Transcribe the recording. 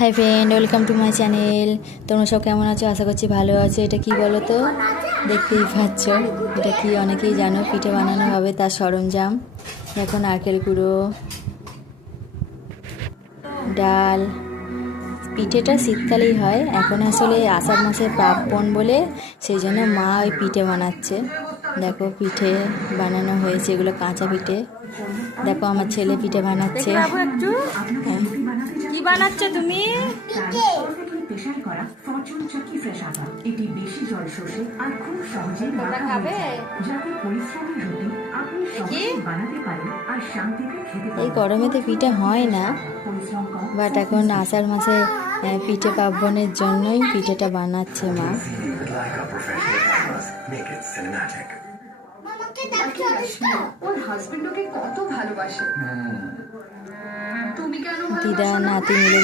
Hi friend, welcome to my channel. তোমরা সব কেমন আছো? আশা করছি ভালো আছো। এটা কি বলো তো, দেখতেই পাচ্ছ। এটা কি অনেকেই জানো, পিঠে বানানো হবে তার সরঞ্জাম। এখন নারকেল গুঁড়ো, ডাল। পিঠেটা শীতকালেই হয়, এখন আসলে আষাঢ় মাসে পার্বণ বলে সেই জন্য মা ওই পিঠে বানাচ্ছে। দেখো পিঠে বানানো হয়েছে, এগুলো কাঁচা পিঠে। দেখো আমার ছেলে পিঠে বানাচ্ছে। হ্যাঁ। কি বানাচ্ছো তুমি? এই গরমেতে পিঠে হয় না, বাট এখন আষাঢ় মাসে পিঠে পার্বণের জন্যই পিঠেটা বানাচ্ছে মা। দিদা নাতি মিলে